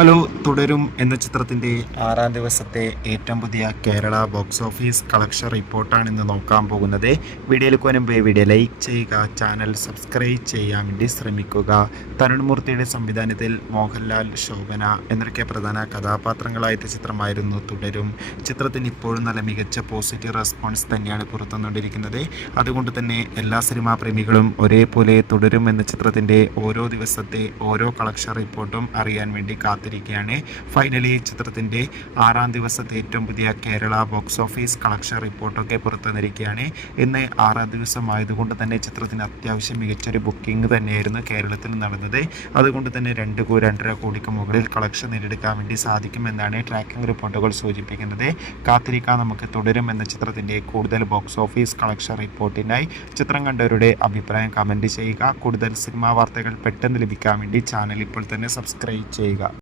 Hello. തുടരും എന്ന ചിത്രത്തിൻ്റെ 6-ാം ദിവസത്തെ ഏറ്റവും പുതിയ കേരള ബോക്സ് ഓഫീസ് കളക്ഷൻ റിപ്പോർട്ടാണ് ഇന്ന് നോക്കാൻ പോകുന്നത്. വീഡിയോയിലേക്ക് വരുമ്പോൾ വീഡിയോ ലൈക്ക് ചെയ്യുക, ചാനൽ സബ്സ്ക്രൈബ് ചെയ്യാൻ വേണ്ടി ശ്രമിക്കുക. തരുൺമൂർത്തിയുടെ സംവിധാനത്തിൽ മോഹൻലാൽ, ശോഭന എന്നൊക്കെ പ്രധാന കഥാപാത്രങ്ങളായ ചിത്രമായിരുന്നു തുടരും. ചിത്രത്തിന് ഇപ്പോഴും നല്ല മികച്ച പോസിറ്റീവ് റെസ്പോൺസ് തന്നെയാണ് പുറത്തുവന്നുകൊണ്ടിരിക്കുന്നത്. അതുകൊണ്ട് തന്നെ എല്ലാ സിനിമാ പ്രേമികളും ഒരേപോലെ തുടരും എന്ന ചിത്രത്തിൻ്റെ ഓരോ ദിവസത്തെ ഓരോ കളക്ഷൻ റിപ്പോർട്ടും അറിയാൻ വേണ്ടി കാത്തിരിക്കുകയാണ്. ഫൈനലി ചിത്രത്തിൻ്റെ 6-ാം ദിവസത്തെ ഏറ്റവും പുതിയ കേരള ബോക്സ് ഓഫീസ് കളക്ഷൻ റിപ്പോർട്ടൊക്കെ പുറത്തുവന്നിരിക്കുകയാണ്. ഇന്ന് 6-ാം ദിവസമായതുകൊണ്ട് തന്നെ ചിത്രത്തിന് അത്യാവശ്യം മികച്ചൊരു ബുക്കിംഗ് തന്നെയായിരുന്നു കേരളത്തിൽ നടന്നത്. അതുകൊണ്ട് തന്നെ 2-2.5 കോടിക്ക് മുകളിൽ കളക്ഷൻ നേടിയെടുക്കാൻ വേണ്ടി സാധിക്കുമെന്നാണ് ട്രാക്കിംഗ് റിപ്പോർട്ടുകൾ സൂചിപ്പിക്കുന്നത്. കാത്തിരിക്കാൻ നമുക്ക് തുടരും എന്ന ചിത്രത്തിൻ്റെ കൂടുതൽ ബോക്സ് ഓഫീസ് കളക്ഷൻ റിപ്പോർട്ടിനായി. ചിത്രം കണ്ടവരുടെ അഭിപ്രായം കമൻറ്റ് ചെയ്യുക. കൂടുതൽ സിനിമാ വാർത്തകൾ പെട്ടെന്ന് ലഭിക്കാൻ വേണ്ടി ചാനൽ ഇപ്പോൾ തന്നെ സബ്സ്ക്രൈബ് ചെയ്യുക.